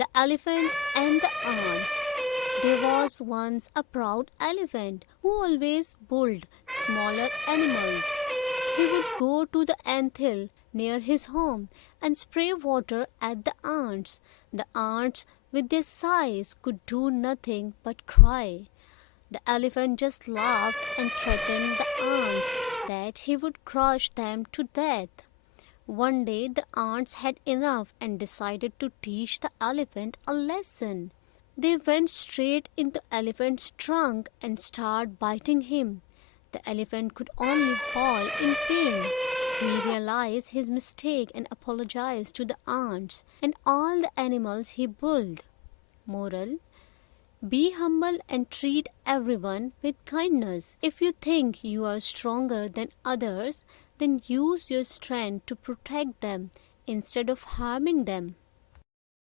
The Elephant and the Ants. There was once a proud elephant who always bullied smaller animals. He would go to the ant hill near his home and spray water at the ants. The ants, with their size, could do nothing but cry. The elephant just laughed and threatened the ants that he would crush them to death. One day the ants had enough and decided to teach the elephant a lesson. They went straight into the elephant's trunk and started biting him. The elephant could only howl in pain. He realized his mistake and apologized to the ants and all the animals he bullied. Moral: be humble and treat everyone with kindness. If you think you are stronger than others, then use your strength to protect them instead of harming them.